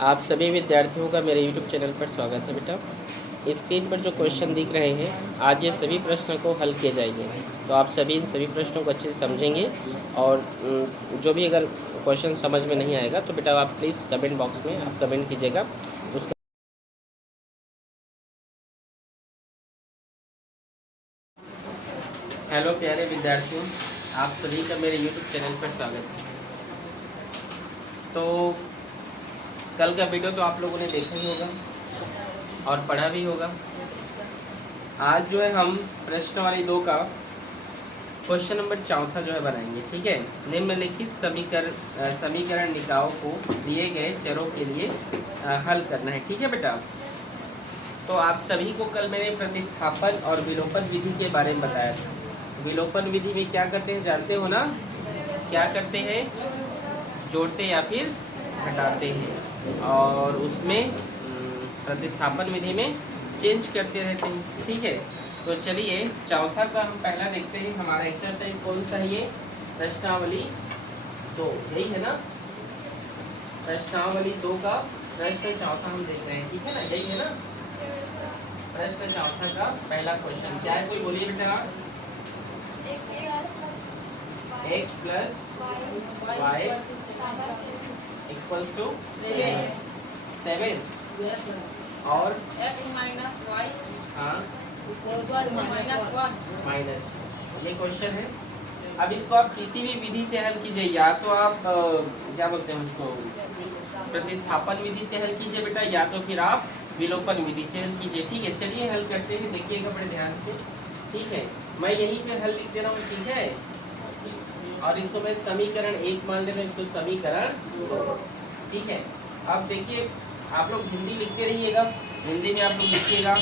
आप सभी विद्यार्थियों का मेरे YouTube चैनल पर स्वागत है बेटा। स्क्रीन पर जो क्वेश्चन दिख रहे हैं, आज ये सभी प्रश्नों को हल किए जाएंगे। तो आप सभी इन सभी प्रश्नों को अच्छे से समझेंगे और जो भी अगर क्वेश्चन समझ में नहीं आएगा तो बेटा आप प्लीज़ कमेंट बॉक्स में आप कमेंट कीजिएगा उसका। हेलो प्यारे विद्यार्थियों, आप सभी का मेरे YouTube चैनल पर स्वागत है। तो कल का वीडियो तो आप लोगों ने देखा ही होगा और पढ़ा भी होगा। आज जो है हम प्रश्नावली 2 का क्वेश्चन नंबर 4 जो है बनाएंगे। ठीक है, निम्नलिखित समीकरण निकायों को दिए गए चरों के लिए हल करना है। ठीक है बेटा, तो आप सभी को कल मैंने प्रतिस्थापन और विलोपन विधि के बारे में बताया था। विलोपन विधि में क्या करते हैं जानते हो ना? क्या करते हैं? जोड़ते या फिर घटाते हैं, और उसमें प्रतिस्थापन विधि में चेंज करते रहते हैं। ठीक है, तो चलिए चौथा का हम पहला देखते हैं। हमारा एक्सरसाइज कौन सा है? ये प्रश्नावली 2, यही है ना? प्रश्नावली 2 का प्रश्न चौथा हम देख रहे हैं। ठीक है ना, यही है ना? प्रश्न चौथा का पहला क्वेश्चन क्या है? कोई बोलिए बेटा। x plus y equal to 7 और x माइनस वाई हाँ माइनस ये क्वेश्चन है। अब इसको आप किसी भी विधि से हल कीजिए, या तो आप क्या बोलते हैं उसको, प्रतिस्थापन विधि से हल कीजिए बेटा, या तो फिर आप विलोपन विधि से हल कीजिए। ठीक है, चलिए हल करते हैं, देखिएगा बड़े ध्यान से। ठीक है, मैं यहीं पे हल लिख दे रहा हूँ। ठीक है, और इसको मैं समीकरण 1 मान ले रहा हूँ, इसको समीकरण 2। ठीक है, अब देखिए आप लोग हिंदी लिखते रहिएगा, हिंदी में आप लोग लिखिएगा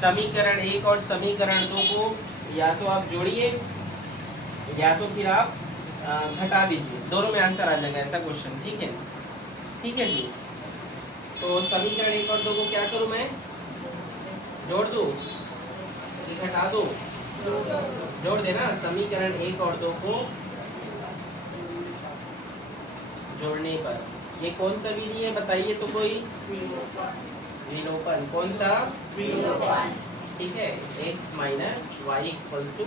समीकरण 1 और समीकरण 2 को या तो आप जोड़िए या तो फिर आप घटा दीजिए, दोनों में आंसर आ जाएगा ऐसा क्वेश्चन। ठीक है, ठीक है जी। तो समीकरण 1 और 2 को क्या करूं मैं? जोड़ दूं कि घटा दूं? जोड़ देना। समीकरण 1 और 2 को जोड़ने पर ये कौन सा विधि है बताइए तो कोई? विलोपन। कौन सा? विलोपन। ठीक है, x minus y equal to,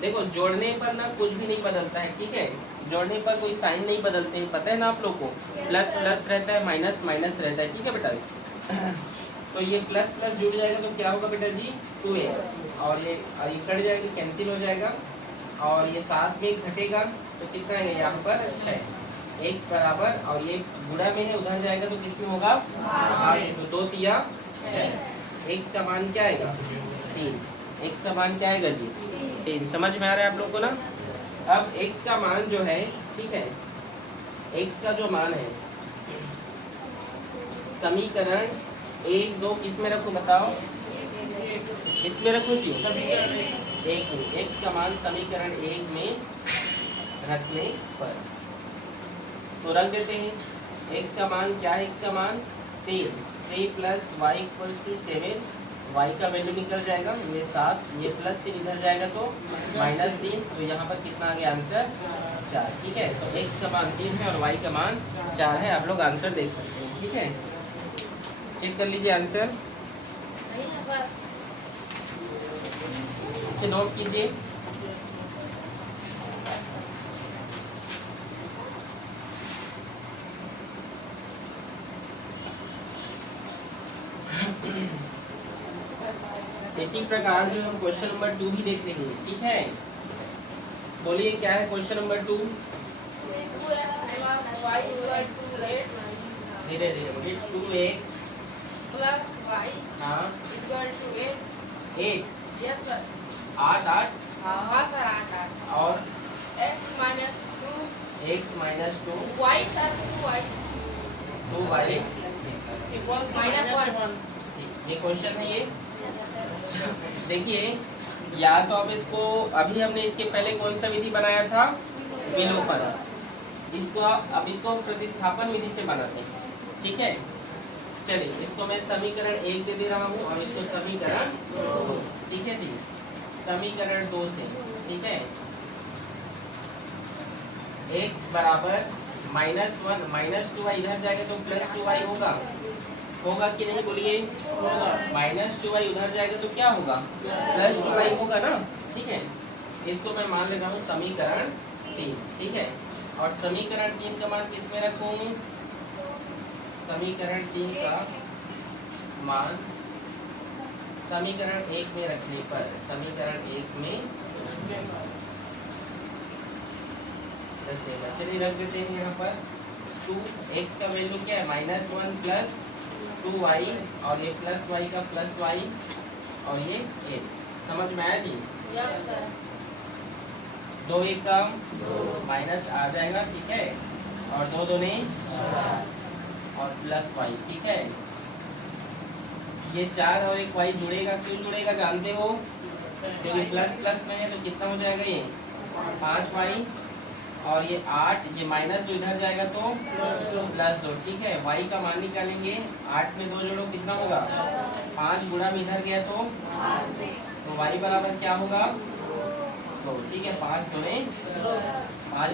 देखो जोड़ने पर ना कुछ भी नहीं बदलता है। ठीक है, जोड़ने पर कोई साइन नहीं बदलते हैं, पता है ना आप लोग को? प्लस प्लस रहता है, माइनस माइनस रहता है। ठीक है बेटा, तो ये प्लस प्लस जुड़ जाएगा तो क्या होगा बेटा जी? 2x, और ये कट जाएगा, कैंसिल हो जाएगा, और ये साथ में घटेगा तो कितना है यहाँ पर? 6 x बराबर, और ये गुणा में है उधर जाएगा तो किसमें होगा? 8। तो 2 तिया 6। x का मान क्या आएगा? 3। x का मान क्या आएगा जी? 3। समझ में आ रहा है आप लोग को ना? अब x का मान जो है, ठीक है, x का जो मान है समीकरण 1 2 किस में रखूं बताओ? इसमें रखूं जी? 1 में। x का मान समीकरण 1 में रखने पर तो रख देते हैं। x का मान क्या है? x का मान 3 plus y equal to 7। Y का वैल्यू निकल जाएगा, ये 7, ये प्लस 3 इधर जाएगा तो -3। तो यहाँ पर कितना आ गया आंसर? 4। ठीक है, तो x का मान 3 है और y का मान 4 है। आप लोग आंसर देख सकते हैं। ठीक है, चेक कर लीजिए आंसर, इसे नोट कीजिए। इसी प्रकार जो हम क्वेश्चन नंबर 2 भी देख लेंगे। ठीक है, बोलिए क्या है क्वेश्चन नंबर 2? धीरे धीरे बोलिए। 2x प्लस वाई हाँ इक्वल टू 8। Yes sir. 8 8 हाँ सर, 8 और x minus 2 x minus 2 y sir, 2y minus 1। ये क्वेश्चन है ये। देखिए, या तो अब इसको, अभी हमने इसके पहले कौन सा विधि बनाया था? विलोपन। इसको अब इसको प्रतिस्थापन विधि से बनाते हैं। ठीक है, चलिए इसको मैं समीकरण 1 दे रहा हूँ और इसको समीकरण 2। ठीक है जी, समीकरण 2 से। ठीक है, x बराबर -1 -2y इधर जाएगा तो +2y होगा कि नहीं बोलिए? -2y उधर जाएगा तो क्या होगा? +2y होगा ना। ठीक है, इसको मैं मान लेता हूँ समीकरण 3। ठीक है, और समीकरण 3 का मान किस में रखूँ? समीकरण 3 का मान समीकरण 1 में रखने पर, समीकरण 1 में रख देना। चलिए रख देते हैं यहाँ पर 2x का वैल्यू क्या है? -1 + 2y और ये +y का +y और ये 1। समझ में आया जी? Yes, sir. 2 1 का माइनस आ जाएगा। ठीक है, और 2 दूने और +y। ठीक है, ये 4 और एक y जुड़ेगा। क्यों जुड़ेगा जानते हो? क्योंकि प्लस प्लस में है तो कितना हो जाएगा? ये 5y और ये 8, ये माइनस जो इधर जाएगा तो +2। ठीक है, y का मान निकालेंगे। 8 में 2 जोड़ो कितना होगा? 5 गुणा में इधर गया तो y बराबर क्या होगा? 2। ठीक है, 5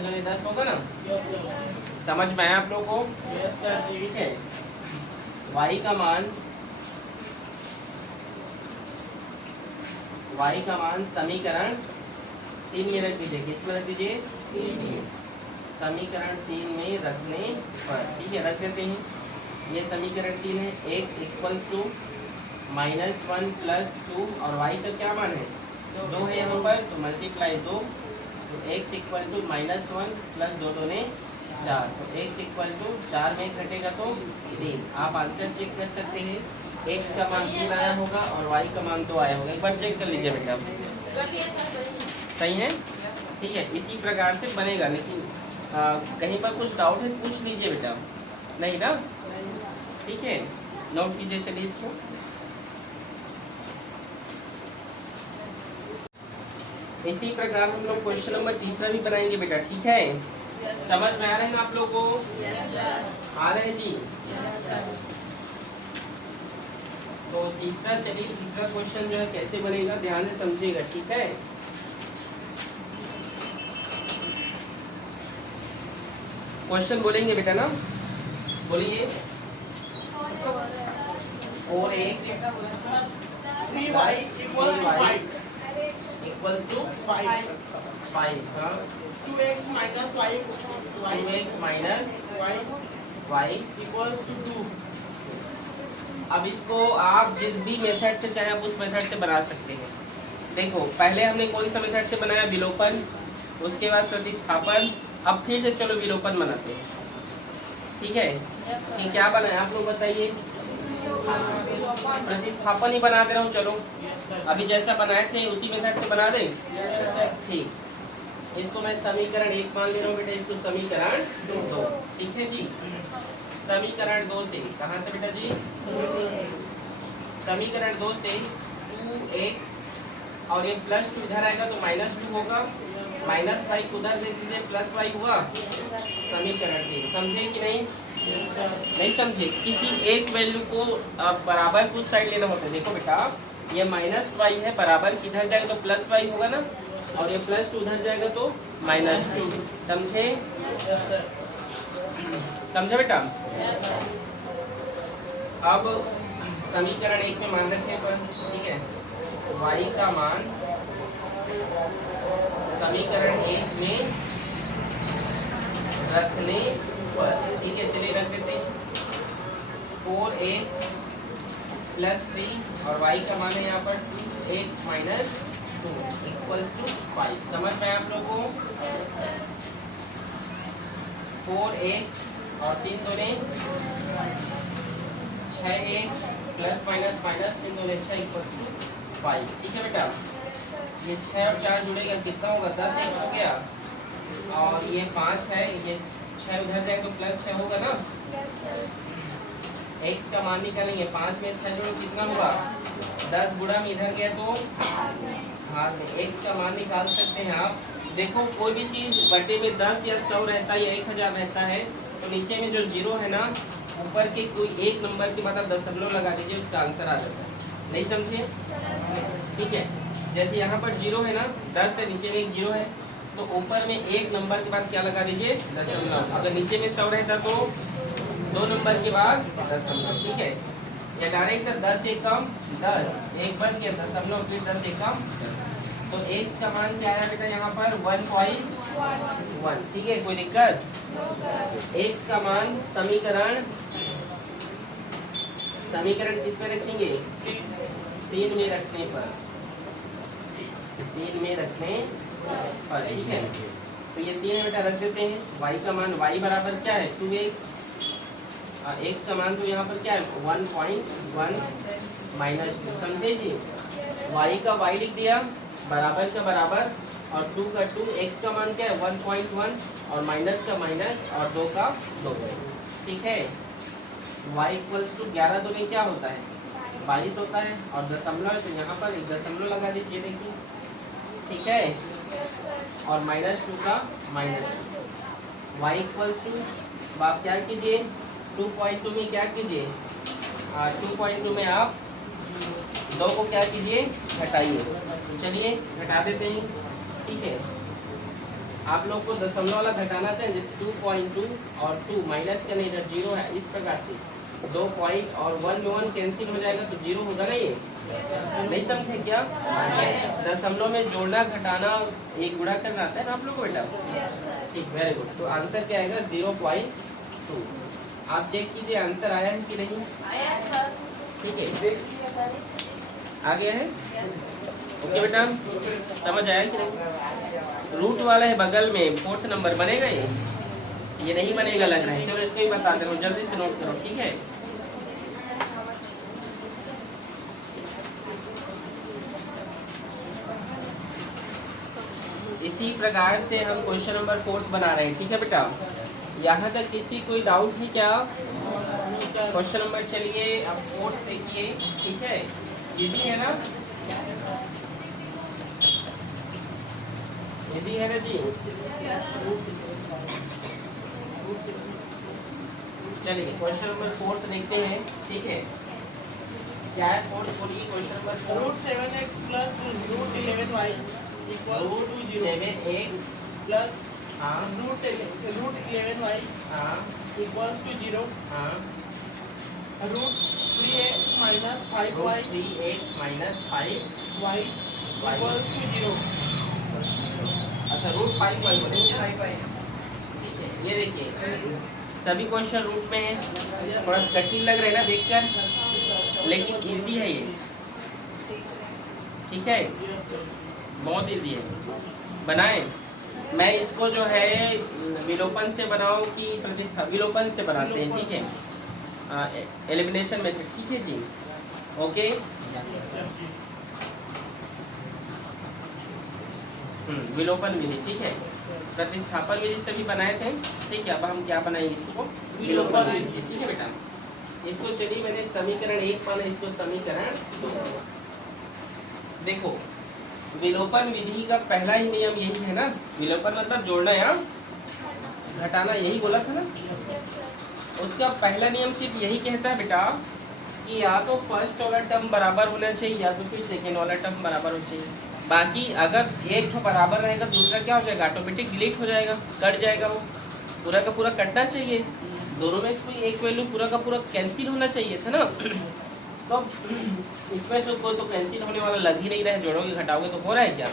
दूने 10 होगा ना। समझ में आया आप लोगों को? ठीक है, y का मान समीकरण 3 में रख दीजिए। किस में रख दीजिए? समीकरण 3 में रखने पर। ठीक है, रख देते हैं। ये समीकरण 3 है। x = -1 + 2 और y का क्या मान है? 2 है यहाँ पर, तो मल्टीप्लाई 2। तो x = -1 + 2 दूने 4। तो x = 4 में घटेगा तो 3। आप आंसर चेक कर सकते हैं। x का मान 3 आया होगा और y का मान 2 आया होगा। एक बार चेक कर लीजिए बेटा, सही है? ठीक है, इसी प्रकार से बनेगा। लेकिन कहीं पर कुछ डाउट है पूछ लीजिए बेटा। नहीं ना? ठीक है, नोट कीजिए। चलिए इसको इसी प्रकार हम लोग क्वेश्चन नंबर 3 भी बनाएंगे बेटा। ठीक है, समझ में आ रहे हैं आप लोगों को? आ रहे हैं जी? तो चलिए तीसरा क्वेश्चन जो है कैसे बनेगा ध्यान से समझिएगा। ठीक है, क्वेश्चन बोलेंगे बेटा ना, बोलिए। 4x 3y = 5। 2x - y 2x - y = 2. अब इसको आप जिस भी मेथड से चाहे आप उस मेथड से बना सकते हैं। देखो, पहले हमने कौन सा मेथड से बनाया? विलोपन, उसके बाद प्रतिस्थापन। अब फिर से चलो विलोपन बनाते हैं। ठीक है, कि क्या बनाया आप लोग बताइए? प्रतिस्थापन ही बना दे रहा हूँ। चलो अभी जैसा बनाए थे उसी मेथड से बना दें। ठीक, इसको मैं समीकरण 1 मान ले रहा हूँ बेटा, इसको समीकरण 2। ठीक है जी, समीकरण 2 से कहाँ से बेटा जी? समीकरण 2 से 2x और ये +2 इधर आएगा तो -2 होगा। -y उधर दे दीजिए, +y हुआ। समीकरण 3 समझे कि नहीं? नहीं समझे? किसी एक वैल्यू को बराबर कुछ साइड लेना होता है। देखो बेटा, ये -y है, बराबर किधर जाएगा तो +y होगा ना, और ये +2 उधर जाएगा तो -2। समझे? समझे बेटा? अब समीकरण 1 में मान रखने पर, ठीक है, y का मान समीकरण 1 में रखने पर। ठीक है, चलिए रख देते हैं। 4x + 3 और y का मान है यहाँ पर 2x - 2 = 5। समझ में आप लोगों को? 4x और 3 दूने 6x ± 3 दूने 6 = 5। ठीक है बेटा, ये 6 और 4 जुड़ेगा कितना होगा? 10x हो गया। और ये 5 है, ये 6 उधर जाए तो +6 होगा ना। x का मान निकालेंगे। 5 में 6 जोड़ो कितना होगा? 10 गुणा में इधर गया तो हाथ में। x का मान निकाल सकते हैं आप। देखो, कोई भी चीज बटे में 10 या 100 रहता है या 1000 रहता है तो नीचे में जो 0 है ना, ऊपर के कोई एक नंबर के बाद आप दशमलव लगा दीजिए, उसका आंसर आ जाता है। नहीं समझे? ठीक है, जैसे यहाँ पर 0 है ना, 10 है, नीचे में एक 0 है तो ऊपर में एक नंबर के बाद क्या लगा दीजिए, दशमलव। अगर नीचे में 100 रहता तो 2 नंबर के बाद दशमलव, ठीक है। या डायरेक्ट 10 एकम 10, एक बच गया दशमलव, फिर 10 एकम 10। तो x का मान क्या आया बेटा यहाँ पर 1.1, ठीक है, कोई दिक्कत। x का मान समीकरण किस में रखेंगे, 3 में रखने पर, 3 में रखने पर, ठीक है। तो ये 3 बेटा रख देते हैं। y का मान, y बराबर क्या है 2x, और x का मान तो यहाँ पर क्या है 1.1 माइनस 2, समझे जी। y का y लिख दिया बराबर का बराबर, और 2 का 2, x का मान क्या है 1.1, और माइनस का माइनस, और 2 का 2, ठीक है। y इक्वल्स टू 11 2 में क्या होता है 22 होता है, और दशमलव है तो यहाँ पर एक दशमलव लगा दीजिए, देखिए, ठीक है। और -2 का माइनस, y इक्वल्स टू, आप क्या कीजिए 2.2 में क्या कीजिए, 2.2 में आप 2 को क्या कीजिए घटाइए, तो चलिए घटा देते हैं, ठीक है। आप लोग को दशमलव वाला घटाना था, जैसे 2.2 और 2 माइनस का नहीं, इधर 0 है, इस प्रकार से 2 पॉइंट और 1 में 1 कैंसिल हो जाएगा तो 0 होगा ना, ये नहीं समझे क्या। दशमलव में जोड़ना घटाना एक गुणा करना आता है ना आप लोग को बेटा, ठीक, वेरी गुड। तो आंसर क्या आएगा 0.2। आप चेक कीजिए आंसर आया है कि नहीं, ठीक है, आ गया है, ओके बेटा, समझ आया कि नहीं। रूट वाला है बगल में, 4th नंबर बनेगा ये नहीं बनेगा लग रहा है, चलो इसको ही बता दे रहा हूँ, जल्दी से नोट करो, ठीक है। इसी प्रकार से हम क्वेश्चन नंबर 4 बना रहे हैं, ठीक है बेटा। यहाँ तक किसी कोई डाउट है क्या। क्वेश्चन नंबर चलिए अब 4 देखिए, ठीक है, इजी है ना, इजी है ना जी। चलिए क्वेश्चन नंबर 4 देखते हैं, ठीक है, क्या है 4, बोलिए question number 4। Root 7x plus root 11y equal to 0, 7x plus हाँ रूट 11y हाँ इक्वल्स टू 0, हाँ, root 3x minus 5y 3x minus 5y equals to 0। अच्छा रूट 5y बोलेंगे, ठीक है। ये देखिए सभी क्वेश्चन रूट में है, थोड़ा सा कठिन लग रहा है ना देखकर, लेकिन इजी है ये, ठीक है, बहुत इजी है, बनाएं। मैं इसको जो है विलोपन से बनाऊं कि प्रतिस्था, विलोपन से बनाते हैं, ठीक है, एलिमिनेशन मेथड, ठीक है जी, ओके। विलोपन विधि, ठीक है, प्रतिस्थापन विधि से भी बनाए थे, ठीक है। अब हम क्या बनाएंगे इसको, विलोपन विधि, ठीक है बेटा। इसको चलिए मैंने समीकरण 1 माना, इसको समीकरण 2। देखो विलोपन विधि का पहला ही नियम यही है ना, विलोपन मतलब जोड़ना या घटाना, यही बोला था ना। उसका पहला नियम सिर्फ यही कहता है बेटा कि या तो फर्स्ट वाला टर्म बराबर होना चाहिए, या तो फिर सेकेंड वाला टर्म बराबर होना चाहिए। बाकी अगर एक तो बराबर रहेगा, दूसरा क्या हो जाएगा, ऑटोमेटिक डिलीट हो जाएगा, कट जाएगा, वो पूरा का पूरा कटना चाहिए, दोनों में से एक वैल्यू पूरा का पूरा कैंसिल होना चाहिए था ना। तो इसमें से कोई तो कैंसिल होने वाला लग ही नहीं रहा है, जोड़ोगे घटाओगे तो हो रहा है क्या,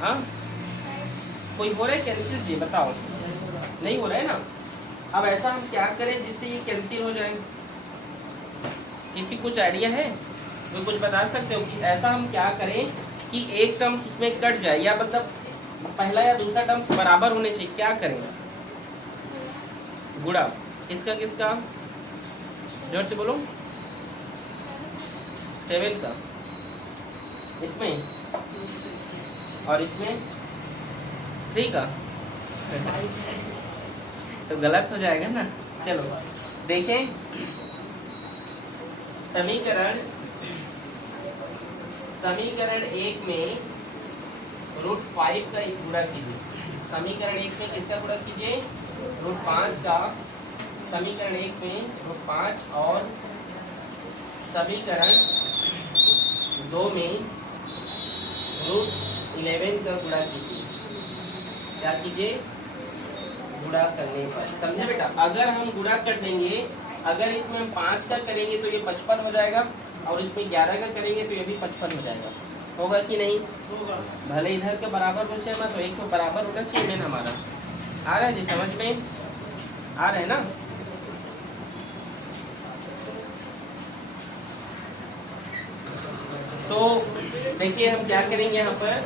हाँ कोई हो रहा है कैंसिल जी, बताओ, नहीं हो रहा है ना। अब ऐसा हम क्या करें जिससे ये कैंसिल हो जाए, किसी कुछ आइडिया है, कोई कुछ बता सकते हो कि ऐसा हम क्या करें कि एक टर्म उसमें कट जाए, या मतलब पहला या दूसरा टर्म बराबर होने चाहिए, क्या करें, गुणा किसका किसका, जोर से बोलो, 7 का इसमें और इसमें 3 का, तो गलत हो जाएगा ना। चलो देखें समीकरण 1 में रूट 5 का गुणा कीजिए, समीकरण 1 में किसका गुणा कीजिए, रूट 5 का, समीकरण 1 में रूट 5 और समीकरण 2 में रूट 11 का गुणा कीजिए, क्या कीजिए, गुणा करने पर। समझे बेटा, अगर हम गुणा कर देंगे, अगर इसमें हम 5 का करेंगे तो ये 55 हो जाएगा, और इसमें 11 का करेंगे तो ये भी 55 हो जाएगा। होगा कि नहीं? होगा। भले इधर के बराबर हो चाहे मत हो, एक तो बराबर होना चाहिए मेन हमारा। आ रहा है जी समझ में? आ रहा है ना? तो देखिए हम क्या करेंगे यहाँ पर,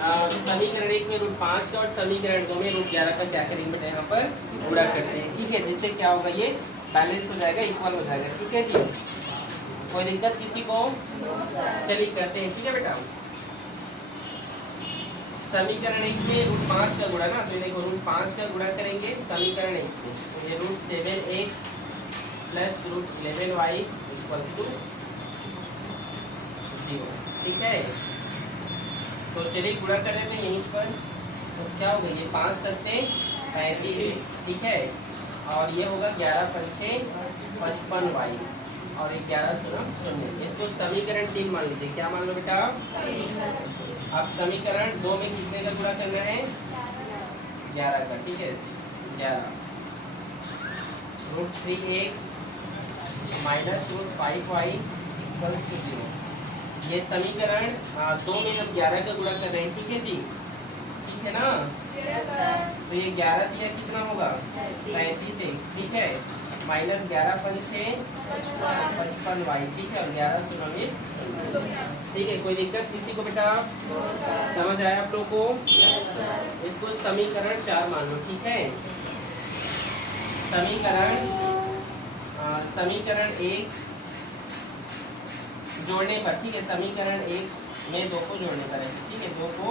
समीकरण 1 में √5 का और समीकरण 2 में √11 का क्या करेंगे बेटा, यहाँ पर गुणा करते हैं। ठीक है, जिससे क्या होगा, ये बैलेंस हो जाएगा, इक्वल हो जाएगा। ठीक है जी, कोई दिक्कत किसी को? चलिए करते हैं। ठीक है बेटा, समीकरण 1 में √5 का गुणा ना, तो ये देखो √5 का गुणा करेंगे समीकरण 1 में, तो ये √7x plus √11y equals to 0। ठीक है, तो चलिए गुणा कर देते हैं यहीं पर। तो क्या होगा, ये 5 सत्ते 35। ठीक है, और ये होगा 11 पंचे 55y, और 11 शून्य शून्य। इसको समीकरण 3 मान लीजिए। क्या मान लो बेटा? अब समीकरण 2 में कितने का गुणा करना है? 11 का। ठीक है, 11 √3x minus √5y equals to 0। ये समीकरण 2 में हम 11 का गुणा कर रहे हैं। ठीक है जी, ठीक है ना? तो ये 11 दिया कितना होगा? 35x। ठीक है, माइनस 11 पंचे 55y। ठीक है, और 11 शून्य। ठीक है, कोई दिक्कत किसी को बेटा? समझ आया आप लोग को? इसको समीकरण 4 मान लो। ठीक है, समीकरण 1 जोड़ने पर। ठीक है, समीकरण 1 में 2 को जोड़ने पर ऐसे। ठीक है, 2 को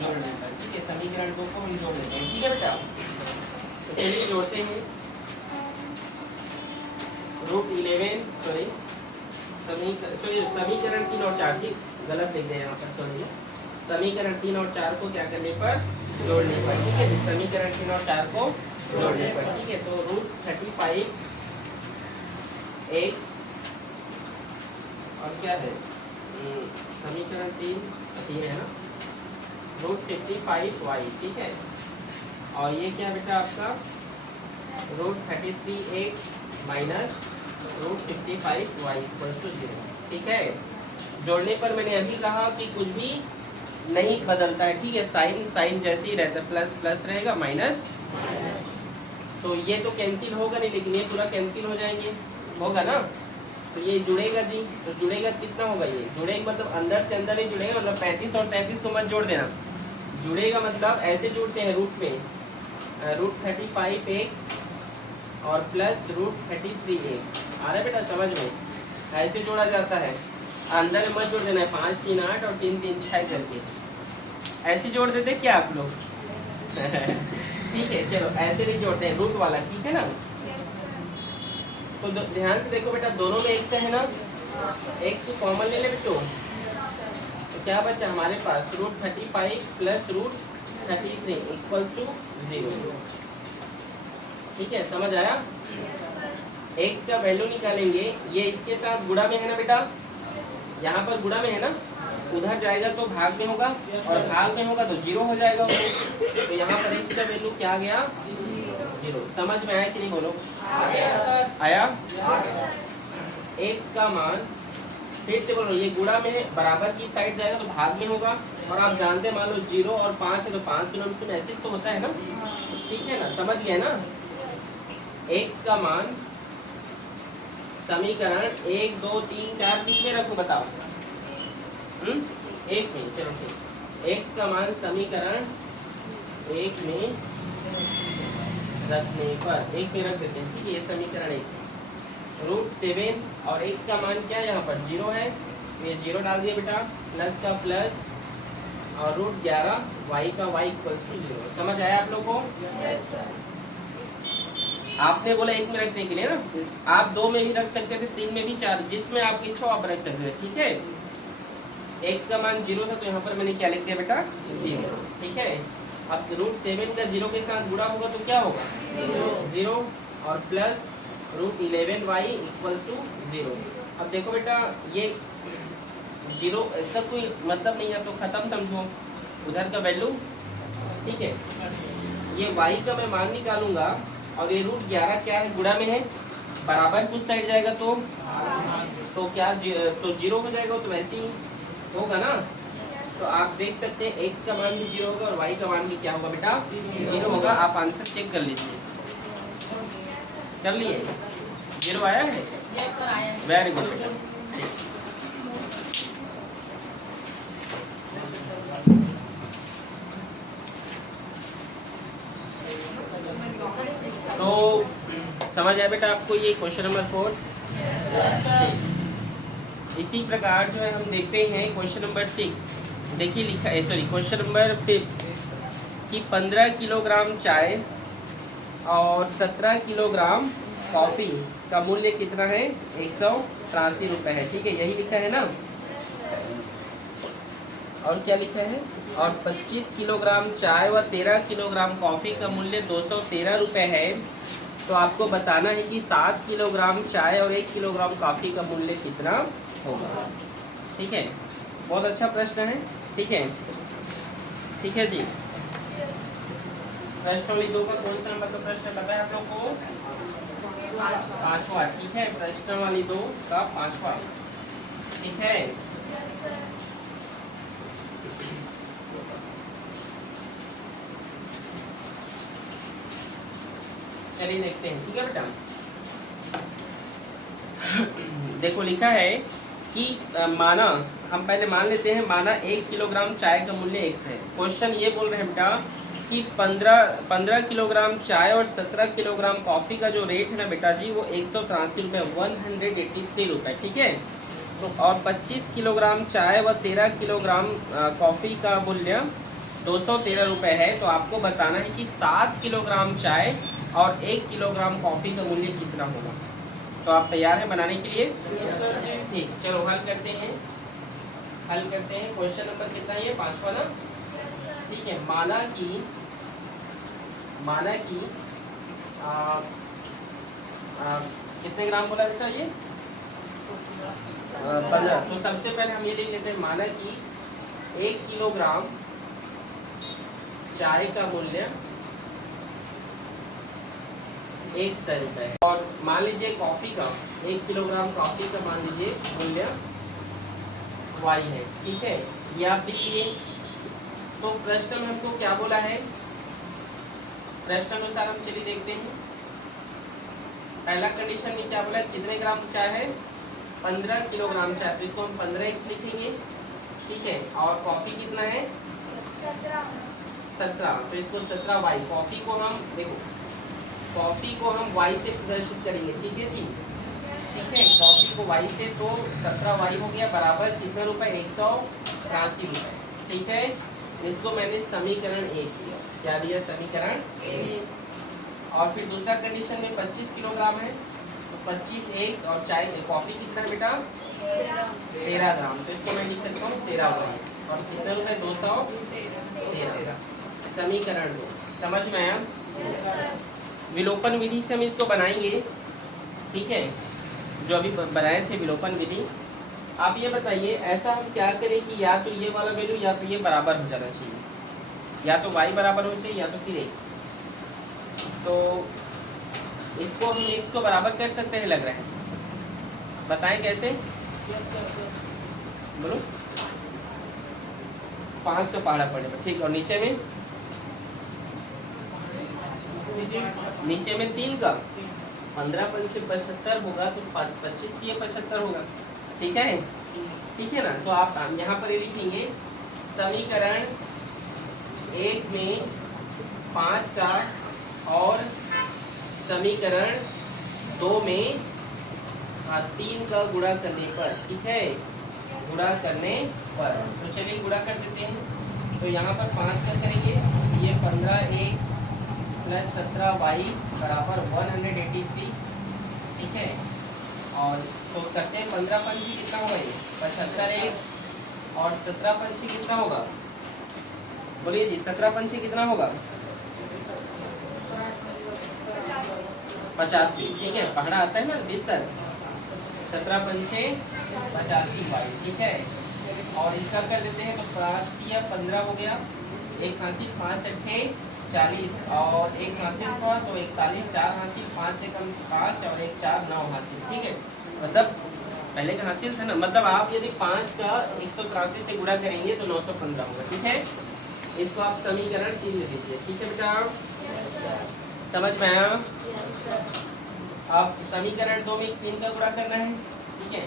जोड़ने पर। ठीक है, समीकरण 2 को हम जोड़ लेते हैं। ठीक है बेटा, तो चलिए जोड़ते हैं। √11 सॉरी समीकरण 3 और 4 की गलत लिख दें यहाँ पर, सॉरी। समीकरण 3 और 4 को क्या करने पर? जोड़ने पर। ठीक है, समीकरण 3 और 4 को जोड़ने पर। ठीक है, तो √35x और क्या है, समीकरण 3 अच्छा ये है ना, √55y। ठीक है, और ये क्या बेटा आपका √33x minus √55y equals to 0। ठीक है, जोड़ने पर मैंने अभी कहा कि कुछ भी नहीं बदलता है। ठीक है, साइन जैसे ही रहता है, प्लस प्लस रहेगा, माइनस। तो ये तो कैंसिल होगा नहीं, लेकिन ये पूरा कैंसिल हो जाएंगे, होगा ना? तो ये जुड़ेगा जी, तो जुड़ेगा कितना होगा, ये जुड़ेगा मतलब अंदर से अंदर ही जुड़ेगा, मतलब 35 और 33 को मत जोड़ देना। जुड़ेगा मतलब ऐसे जोड़ते हैं रूट में, √35x और प्लस √33x। आ रहा है बेटा समझ में? ऐसे जोड़ा जाता है, अंदर में मत जोड़ देना है। 5 3 8 और 3 3 6 करके ऐसे जोड़ देते क्या आप लोग? ठीक है, चलो ऐसे नहीं जोड़ते हैं, रूट वाला। ठीक है ना? तो ध्यान से देखो बेटा, दोनों में x है ना, x को कॉमन ले ले बेटो, तो क्या बचा हमारे पास? √35 प्लस √33 इक्वल्स टू 0। ठीक है, समझ आया? x का वैल्यू निकालेंगे, ये इसके साथ गुणा में है ना बेटा, यहाँ पर गुणा में है ना, उधर जाएगा तो भाग में होगा, और भाग में होगा तो 0 हो जाएगा। तो यहाँ पर x का वैल्यू क्या आ गया? 0। समझ में आया कि नहीं बोलो? आया? x का मान फिर से बोलो, ये गुणा में है, बराबर की साइड जाएगा तो भाग में होगा, और आप जानते हैं मान लो 0 और 5 है तो 5 शून्य शून्य ऐसे तो होता है ना। ठीक है ना, समझ गए ना? x का मान समीकरण 1 2 3 4 किसमें रखूं बताओ? 1 में। चलो ठीक, x का मान समीकरण 1 में रखने पर 1 में रख देते हैं। ठीक है, ये समीकरण 1 √7 और x का मान क्या है यहाँ पर? 0 है, ये 0 डाल दिया बेटा, प्लस का प्लस और √11 y का y इक्वल्स टू 0। समझ आया आप लोगों को? Yes sir. आपने बोला 1 में रखने के लिए ना, आप 2 में भी रख सकते थे, 3 में भी, 4, जिसमें आपकी इच्छा आप रख सकते थे। ठीक है, x का मान 0 था तो यहाँ पर मैंने क्या लिख दिया बेटा? 0। ठीक है, अब √7 का 0 के साथ गुणा होगा तो क्या होगा? 0 और प्लस √11y इक्वल्स टू 0। अब देखो बेटा, ये 0 इसका कोई मतलब नहीं है तो खत्म समझो, उधर का वैल्यू ठीक है। ये y का मैं मान निकालूंगा और ये रूट 11 क्या है, गुणा में है, बराबर कुछ साइड जाएगा तो क्या तो जीरो हो जाएगा, तो वैसे ही होगा ना। तो आप देख सकते हैं x का मान भी जीरो होगा और y का मान भी क्या होगा बेटा, जीरो होगा। आप आंसर चेक कर लीजिए। कर लिए, जीरो आया है, यस सर आया है। Very good. तो समझ आया बेटा आपको ये क्वेश्चन नंबर 4। इसी प्रकार जो है हम देखते हैं क्वेश्चन नंबर 6। देखिए लिखा है, सॉरी क्वेश्चन नंबर 5 कि 15 किलोग्राम चाय और 17 किलोग्राम कॉफ़ी का मूल्य कितना है, 183 रुपये है। ठीक है, यही लिखा है ना। और क्या लिखा है, और 25 किलोग्राम चाय व 13 किलोग्राम कॉफ़ी का मूल्य 213 रुपये है। तो आपको बताना है कि 7 किलोग्राम चाय और 1 किलोग्राम कॉफ़ी का मूल्य कितना होगा। ठीक है, बहुत अच्छा प्रश्न है। ठीक है, ठीक है जी। प्रश्न 2 का कौन सा नंबर का प्रश्न पता है आप लोग को, 5वां। ठीक है, प्रश्न वाली 2 का 5वां। ठीक है, चलिए देखते हैं। ठीक है बेटा, देखो लिखा है कि माना, हम पहले मान लेते हैं, माना 1 किलोग्राम चाय का मूल्य x है। क्वेश्चन ये बोल रहे हैं बेटा कि 15 किलोग्राम चाय और 17 किलोग्राम कॉफ़ी का जो रेट है ना बेटा जी, वो 183 रुपये, 183 रुपये। ठीक है, तो और 25 किलोग्राम चाय व 13 किलोग्राम कॉफ़ी का मूल्य 213 रुपये है। तो आपको बताना है कि 7 किलोग्राम चाय और 1 किलोग्राम कॉफ़ी का मूल्य कितना होगा। तो आप तैयार हैं बनाने के लिए? ठीक, चलो हल करते हैं। हल करते हैं। क्वेश्चन नंबर कितना है ये, 5वां ना। ठीक है, माना कि कितने ग्राम बोला बेटा ये, 15। तो सबसे पहले हम ये लिख लेते हैं, माना कि 1 किलोग्राम चाय का मूल्य 100 रुपये है। और मान लीजिए कॉफ़ी का, 1 किलोग्राम कॉफ़ी का मान लीजिए मूल्य y है। ठीक है, ये आप लिख लिए। तो प्रश्न में हमको क्या बोला है, प्रश्न अनुसार हम चलिए देखते हैं। पहला कंडीशन में क्या बोला है, कितने ग्राम चाय है, 15 किलोग्राम चाय, तो इसको हम 15x लिखेंगे। ठीक है, और कॉफ़ी कितना है, 17, तो इसको 17y। कॉफ़ी को हम देखो, कॉफ़ी को हम y से प्रदर्शित करेंगे। ठीक है जी, ठीक है, कॉफ़ी को y से, तो 17y हो गया, बराबर कितने रुपए, 183 रुपये। ठीक है, इसको मैंने समीकरण 1 दिया। क्या दिया, समीकरण 1। और फिर दूसरा कंडीशन में 25 किलोग्राम है, तो 25x और चाय कॉफ़ी कितना बेटा, 13 ग्राम, तो इसको मैं लिख सकता हूँ 13y। और कितने रुपये, 213। समीकरण 2 समझ में आया। विलोपन विधि से हम इसको बनाएंगे। ठीक है, जो अभी बनाए थे विलोपन विधि। आप ये बताइए, ऐसा हम क्या करें कि या तो ये वाला वैल्यू या तो ये बराबर हो जाना चाहिए, या तो y बराबर हो चाहिए या तो फिर x। तो इसको हम x को बराबर कर सकते हैं, लग रहा है, बताएं कैसे, बोलो। 5 का पहाड़ा पड़ने पर, ठीक। और नीचे में 3 का, 15 पंचे 75 होगा, तो 25 की 75 होगा। ठीक है, ठीक है ना। तो आप यहाँ पर ये लिखेंगे, समीकरण 1 में 5 का और समीकरण 2 में 3 का गुणा करने पर। ठीक है, गुणा करने पर, तो चलिए गुणा कर देते हैं। तो यहाँ पर 5 का करेंगे, ये 15x प्लस 17y बराबर 183। ठीक है, और तो करते हैं 15 पंची कितना होगा, ये 75x और 17 पंची कितना होगा, बोलिए जी, 17 पंची कितना होगा, 85। ठीक है, पकड़ा आता है ना बिस्तर, 17 पंचे 85y। ठीक है, और इसका कर देते हैं, तो 5 किया 15 हो गया, एक हासिल 5 अट्ठे 40 और एक हासिल था तो 41, 4 हासिल 5 एकम 5 और एक 4 9 हासिल। ठीक है, मतलब पहले का हासिल था ना, मतलब आप यदि 5 का 183 से गुणा करेंगे तो 915 होगा। ठीक है, इसको आप समीकरण 3 में दीजिए। ठीक है बेटा, समझ में आया? अब समीकरण 2 में 3 का गुणा करना है। ठीक है,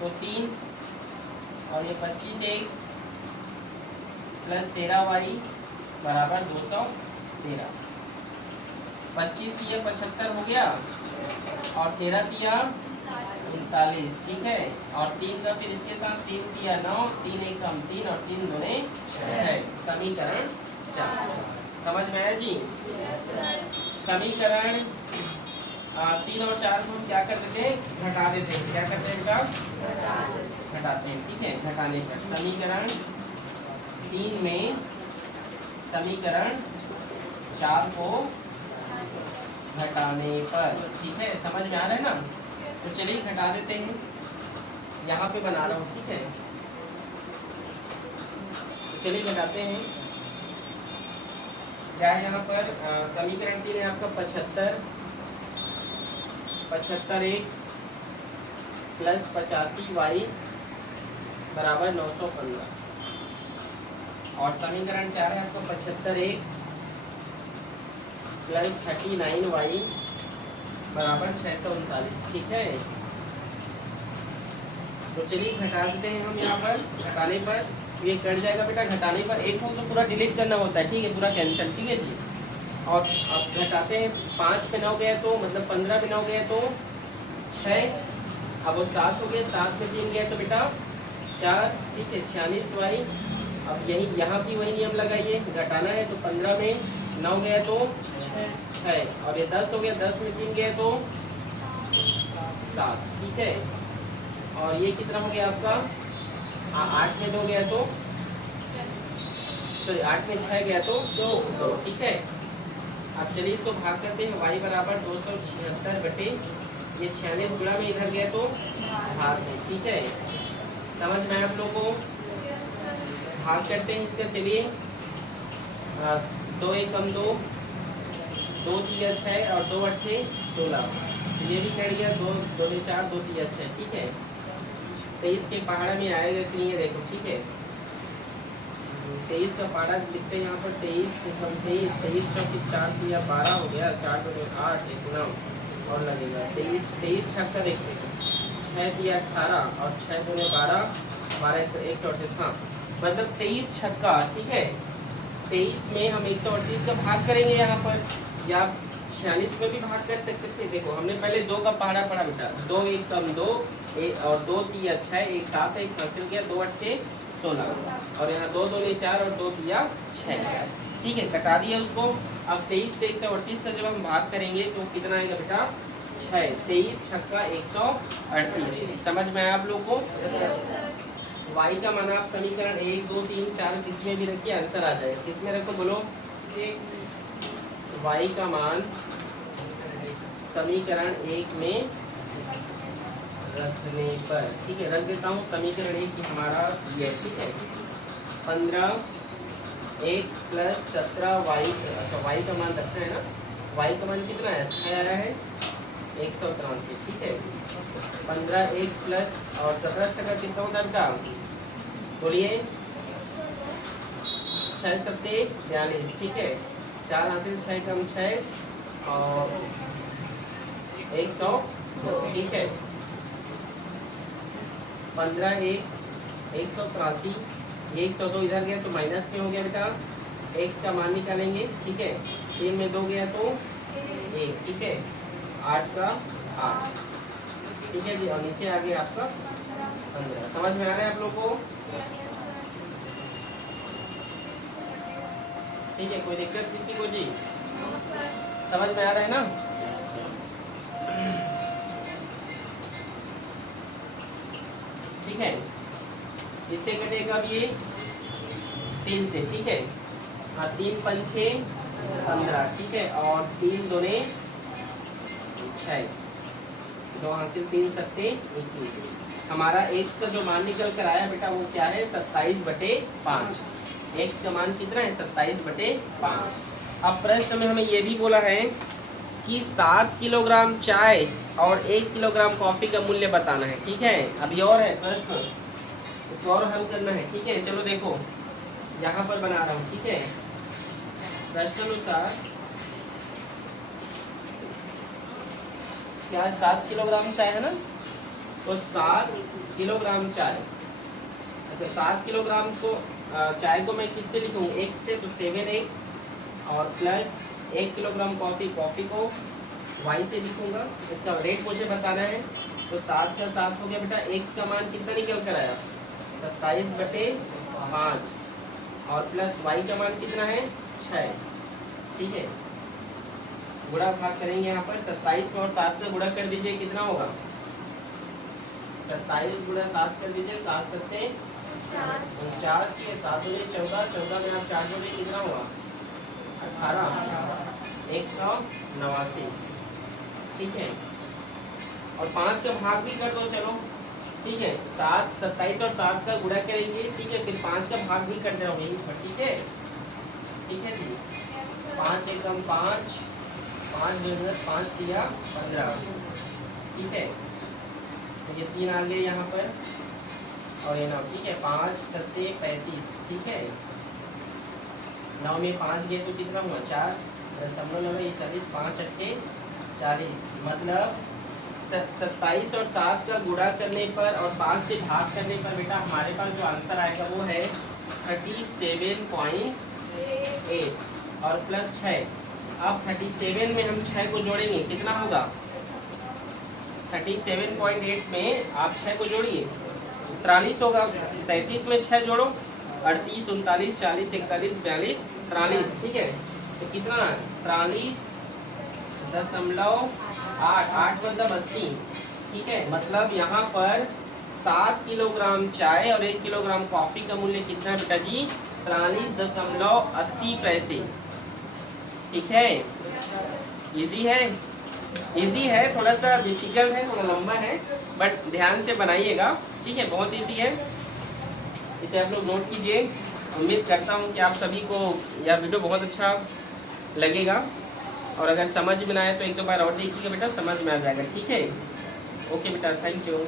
तो 3 और ये 25x प्लस 13y बराबर 213। 25 तिया 75 हो गया और 13 तिया 39। ठीक है, और 3 का फिर इसके साथ 3 तिया 9, 3 एक कम 3 और 3 दूने 6। समीकरण 4। समझ में आया जी? समीकरण 3 और 4 को हम क्या कर देते हैं? घटा देते हैं। क्या करते हैं बेटा? घटाते हैं। ठीक है, घटाने पर समीकरण 3 में समीकरण 4 को घटाने पर। ठीक है, समझ में आ रहा है ना? तो चलिए घटा देते हैं, यहाँ पे बना रहा हूँ। ठीक है, तो चलिए घटाते हैं। क्या है यहाँ पर? समीकरण 3 है आपका 75x प्लस 85y बराबर 915 और समीकरण 4 है आपका 75x प्लस 39y बराबर 639। ठीक है, तो चलिए घटा देते हैं हम यहाँ पर। घटाने पर ये कट जाएगा बेटा। घटाने पर एक को तो पूरा डिलीट करना होता है। ठीक है, पूरा कैंसिल। ठीक है जी, और अब घटाते हैं। 5 पे 9 गया तो मतलब 15 पे 9 गया तो 6, अब वो 7 हो गया। 7 में 3 गया तो बेटा 4। ठीक है, 46y। अब यही यहाँ भी वही नियम लगाइए, घटाना है तो 15 में 9 गया तो 6 और ये 10 हो गया। 10 में 3 गया तो 7। ठीक है, और ये कितना हो गया आपका? 8 में 2 गया तो 8 में 6 गया तो 2। ठीक है, अब चलिए इसको भाग करते हैं। y बराबर 276 बटे ये 46 गुणा में इधर गया तो भाग में। ठीक है, समझ में आप लोगों को? भाग करते हैं इसका। चलिए 2 एक कम 2, 2 तिया 6 और 2 अट्ठे 16। तो ये भी कट गया। 2 2 में 4, 2 तिया 6। ठीक है, 23 के पहाड़ा में आएगा कि नहीं, देखो। ठीक है, 23 का पहाड़ा लिखते हैं यहाँ पर। 23 चौकी 4 तिया 12 हो गया। 4 2 8 1 9 और लगेगा 23 छक्का देखते हैं। 6 तिया 18 और 6 2 12 12 138। हाँ, मतलब 23 छक्का। ठीक है, 23 में हम 138 का भाग करेंगे यहाँ पर, या 46 में भी भाग कर सकते थे। देखो हमने पहले 2 का पहाड़ा पढ़ा बेटा। 2 एक कम 2 और 2 तिया 6, एक 7 एक हासिल किया। 2 अट्ठे 16 और यहाँ 2 2 ने 4 और 2 तिया 6। ठीक है, कटा दिया उसको। अब 23 से 138 का जब हम भाग करेंगे तो कितना आएगा बेटा? 6। 23 छक्का 138। समझ में आया आप लोग को? y का मान आप समीकरण 1 2 3 4 किसमें भी रखिए, आंसर आ जाए। किसमें रखो बोलो? y का मान समीकरण 1 में रखने पर। ठीक है, रख देता हूँ समीकरण 1 की हमारा ये। ठीक है, 15x प्लस 17y। अच्छा, y का मान रखना है ना। y का मान कितना है? 6 आया है 183। ठीक है, 15x प्लस और 17 छक्का कितना होता है बेटा? बोलिए। 6 सत्ते 42। ठीक है, 4 हासिल 6 कम 6 और 100। ठीक है, 15x 183। 102 इधर गया तो माइनस में हो गया बेटा। x का मान निकालेंगे। ठीक है, 3 में 2 गया तो 1। ठीक है, 8 का 8। ठीक है जी, और नीचे आ गया आपका 15। समझ में आ रहा है आप लोग को? ठीक है, कोई दिक्कत किसी को जी? समझ में आ रहा है ना? ठीक है, इससे कटेगा अब ये 3 से। ठीक है, हाँ, 3 पंछे 15। ठीक है, और 3 दूने 6, 2 हासिल 3 सत्ते 21। हमारा x का जो मान निकल कर आया बेटा वो क्या है? 27/5। x का मान कितना है 27/5। अब प्रश्न में हमें ये भी बोला है कि 7 किलोग्राम चाय और 1 किलोग्राम कॉफ़ी का मूल्य बताना है। ठीक है, अभी और है प्रश्न, इसको और हल करना है। ठीक है, चलो देखो यहाँ पर बना रहा हूँ। ठीक है, प्रश्नानुसार क्या 7 किलोग्राम चाय है ना, तो 7 किलोग्राम चाय, अच्छा 7 किलोग्राम को चाय को मैं किससे लिखूँ, x से, तो 7x और प्लस 1 किलोग्राम कॉफ़ी को y से लिखूँगा। इसका रेट मुझे बताना है, तो 7 का 7 हो गया बेटा, x का मान कितना निकल कर आया 27/5 और प्लस y का मान कितना है 6। ठीक है, गुणा भाग करेंगे यहाँ पर, 27 और 7 का गुणा कर दीजिए, कितना होगा 27 गुणा 7 कर दीजिए, 7 सत्ते 49, 7 दूनी 14, 14 में आप 4 जोड़िए, कितना हुआ 18, 189। ठीक है, और 5 का भाग भी कर दो, चलो ठीक है, 7 27 और 7 का गुणा करेंगे। ठीक है, फिर 5 का भाग भी कर दे रहा हूँ यहीं पर। ठीक है, ठीक है जी, 5 एकम 5, 5 × 5 किया 15। ठीक है, तो ये 3 आ गए यहाँ पर और ये 9। ठीक है, 5 सत्ते 35। ठीक है, 9 में 5 गए तो कितना हुआ 4, 0.9 5 अट्ठे 40, मतलब 27 और 7 का गुणा करने पर और 5 से भाग करने पर बेटा हमारे पास जो आंसर आएगा वो है 37.8 और प्लस 6। अब 37 में हम 6 को जोड़ेंगे, कितना होगा 37.8 में आप 6 को जोड़िए 43 होगा। 37 में 6 जोड़ो 38, 39, 40, 41, 42, 43। ठीक है, तो कितना 43.8 मतलब 80। ठीक है, मतलब यहाँ पर 7 किलोग्राम चाय और 1 किलोग्राम कॉफ़ी का मूल्य कितना है बेटा जी 43.80 पैसे। ठीक है, इजी है, इजी है, थोड़ा सा डिफिकल्ट है, थोड़ा लंबा है, बट ध्यान से बनाइएगा। ठीक है, बहुत इजी है, इसे आप लोग नोट कीजिए। उम्मीद करता हूँ कि आप सभी को यह वीडियो बहुत अच्छा लगेगा, और अगर समझ में ना आए तो एक दो बार और देखिएगा बेटा, समझ में आ जाएगा। ठीक है, ओके बेटा, थैंक यू।